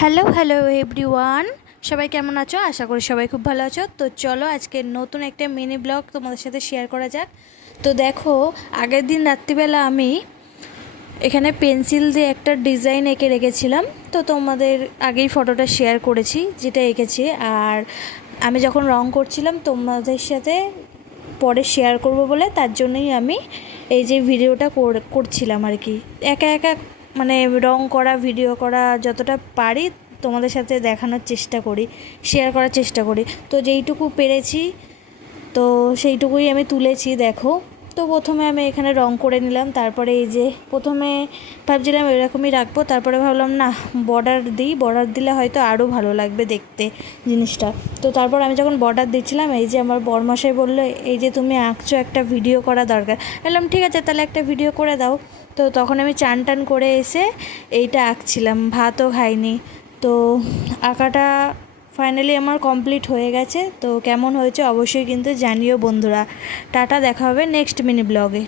Hello hello everyone, সবাই কেমন আছো? আশা করি সবাই খুব ভালো আছো। তো চলো আজকে নতুন একটা মিনি ব্লগ তোমাদের সাথে শেয়ার করা যাক। তো দেখো, আগের দিন রাত্রিবেলা আমি এখানে পেন্সিল দিয়ে একটা ডিজাইন এঁকে রেখেছিলাম। তো তোমাদের আগেই ফটোটা শেয়ার করেছি যেটা এঁকেছি। আর আমি যখন রং করছিলাম তোমাদের সাথে পরে শেয়ার করব বলে, তার জন্যই আমি এই যে ভিডিওটা করছিলাম আর কি। একা একা মানে রং করা, ভিডিও করা যতটা পারি তোমাদের সাথে দেখানোর চেষ্টা করি, শেয়ার করার চেষ্টা করি। তো যেইটুকু পেরেছি তো সেইটুকুই আমি তুলেছি দেখো। তো প্রথমে আমি এখানে রং করে নিলাম, তারপরে এই যে প্রথমে ভাবছিলাম এরকমই রাখবো, তারপরে ভাবলাম না, বর্ডার দিই, বর্ডার দিলে হয়তো আরও ভালো লাগবে দেখতে জিনিসটা। তো তারপর আমি যখন বর্ডার দিচ্ছিলাম, এই যে আমার বরমশাই বললো এই যে তুমি আঁকছো, একটা ভিডিও করা দরকার। বললাম ঠিক আছে, তাহলে একটা ভিডিও করে দাও। তো তখন আমি চান টান করে এসে এইটা আঁকছিলাম, ভাতও খাইনি। তো আঁকাটা ফাইনালি আমার কমপ্লিট হয়ে গেছে। তো কেমন হয়েছে অবশ্যই কিন্তু জানিও বন্ধুরা। টাটা, দেখা হবে নেক্সট মিনি ব্লগে।